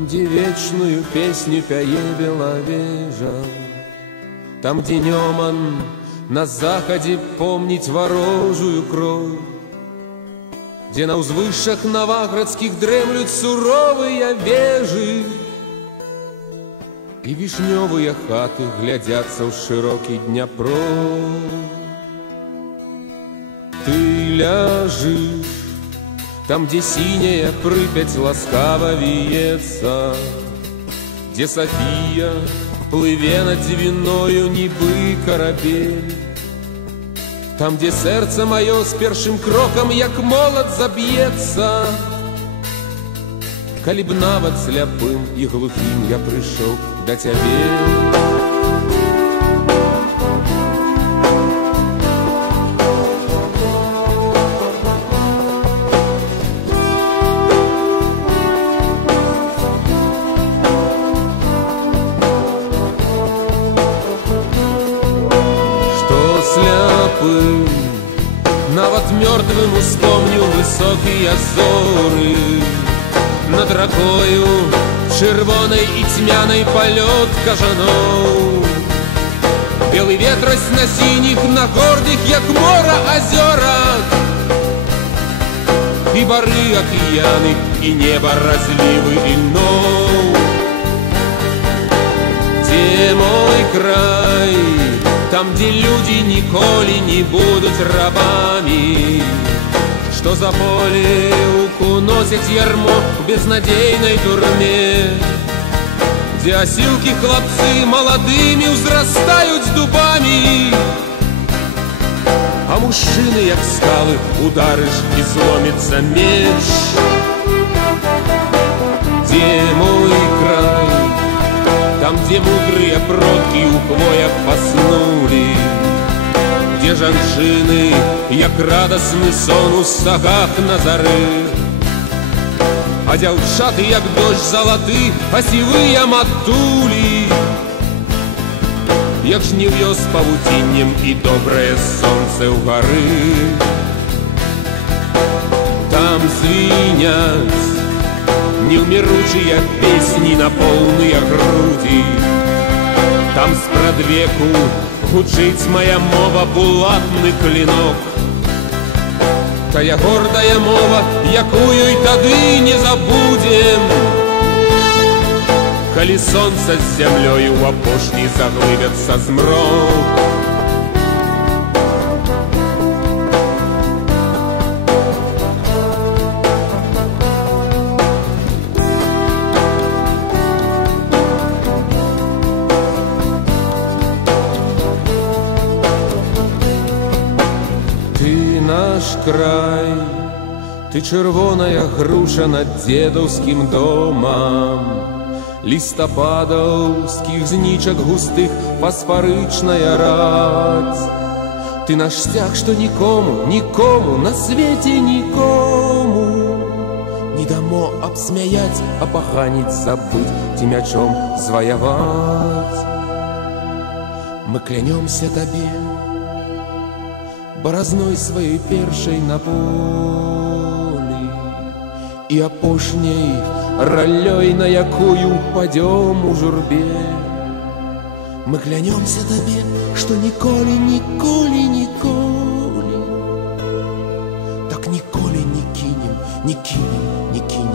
Там, где вечную песню пяе беловежа, там, где днем на заходе помнить ворожую кровь, где на узвышах новоградских дремлют суровые вежи, и вишневые хаты глядятся в широкий Дняпро. Ты ляжешь там, где синяя Припять ласкаво виется, где София плыве над Двиною нібы корабель, там, где сердце мое с першим кроком, як молот, забьется. Калі б нават сляпым и глухим я пришел до тебе. Что сляпым, нават мертвым успомню высокие зоры, над ракою червоной и тьмяной полет кажаноў. Белый ветрось на синих, на гордых, як мора, озерах, и бары океаны, и небо разливы льнов. Где мой край, там, где люди николи не будут рабами, что за поле уносит ярмо в безнадейной турме, где осилки хлопцы молодыми взрастают дубами, а мужчины, як скалы, ударишь и сломится меч. Где мой край, там, где мудрые продки у хвоях поснули, где жанчыны, як радасны сон у сагах на зары, а дзяўчаты, як дождь залаты, а сівыя матулі, як жнів'ё з павуціннем і добрае сонце ў гары. Там звіняць неўміручыя песні на поўныя грудзі, там спрадвеку гучыць моя мова булатны клинок, тая гордая мова, якую і тады не забудем, калі сонца з зямлёю ў апошні заглыбяцца змрок. Наш край, ты чырвоная груша над дзедаўскім домам, лістападаўскіх знічак густых фасфарычная раць. Ты наш сцяг, што нікому, нікому, на свеце нікому не дамо абсмяяць, апаханіць, забыць ці мячом зваяваць. Мы клянёмся табе баразной своей першей на полі і апошняй раллёй, на якую падём у журбе. Мы клянёмся табе, што ніколі, ніколі, ніколі, так ніколі не кінем, не кінем, не кінем.